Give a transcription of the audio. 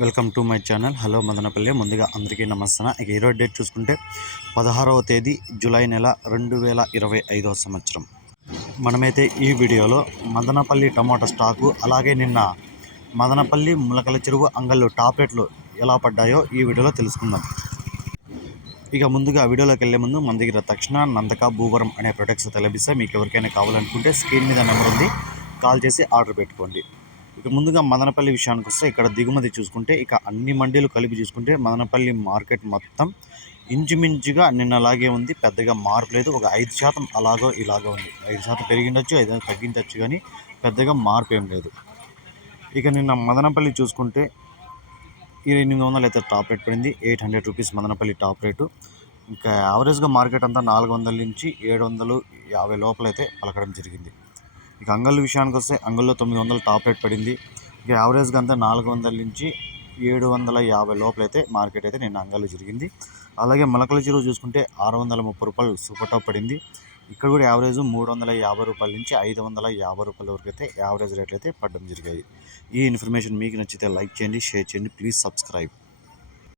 Welcome to my channel. Hello Madanapalle. ముందుగా అందరికీ నమస్తే ఇక ఈరోజు డేట్ చూసుకుంటే పదహారవ తేదీ జూలై నెల రెండు వేల ఇరవై ఐదవ సంవత్సరం. మనమైతే ఈ వీడియోలో మదనపల్లి టమాటా స్టాకు అలాగే నిన్న మదనపల్లి ములకల చెరువు అంగళ్ళు టాప్ రేట్లు ఎలా పడ్డాయో ఈ వీడియోలో తెలుసుకుందాం. ఇక ముందుగా వీడియోలోకి వెళ్ళే ముందు మన దగ్గర తక్షణ నందక భూవరం అనే ప్రొడక్ట్స్ లభిస్తాయి. మీకు ఎవరికైనా కావాలనుకుంటే స్క్రీన్ మీద నెంబర్ ఉంది. కాల్ చేసి ఆర్డర్ పెట్టుకోండి. ఇక ముందుగా మదనపల్లి విషయానికి వస్తే ఇక్కడ దిగుమతి చూసుకుంటే ఇక అన్ని మండీలు కలిపి చూసుకుంటే మదనపల్లి మార్కెట్ మొత్తం ఇంచుమించుగా నిన్నలాగే ఉంది. పెద్దగా మార్పు లేదు. ఒక ఐదు శాతం అలాగో ఇలాగో ఉంది. ఐదు శాతం పెరిగిండొచ్చు ఐదు తగ్గించవచ్చు కానీ పెద్దగా మార్పు ఏం లేదు. ఇక నిన్న మదనపల్లి చూసుకుంటే ఎనిమిది వందలు అయితే టాప్ రేట్ పడింది. Eight hundred rupees Madanapalle top rate. ఇంకా యావరేజ్గా మార్కెట్ అంతా నాలుగు వందల నుంచి ఏడు వందలు యాభై లోపల అయితే పలకడం జరిగింది. ఇక అంగళ్ళు విషయానికి వస్తే అంగల్లో తొమ్మిది వందలు టాప్ రేట్ పడింది. ఇక యావరేజ్గా అంతా నాలుగు వందల నుంచి ఏడు వందల యాభై లోపల అయితే మార్కెట్ అయితే నేను అంగళ్ళు జరిగింది. అలాగే మొలకల చెరువు చూసుకుంటే ఆరు వందల ముప్పై రూపాయలు సూపర్ టాప్ పడింది. ఇక్కడ కూడా యావరేజ్ మూడు వందల యాభై రూపాయల నుంచి ఐదు వందల యాభై రూపాయల వరకు అయితే యావరేజ్ రేట్లు అయితే పడడం జరిగాయి. ఈ ఇన్ఫర్మేషన్ మీకు నచ్చితే లైక్ చేయండి షేర్ చేయండి ప్లీజ్ సబ్స్క్రైబ్.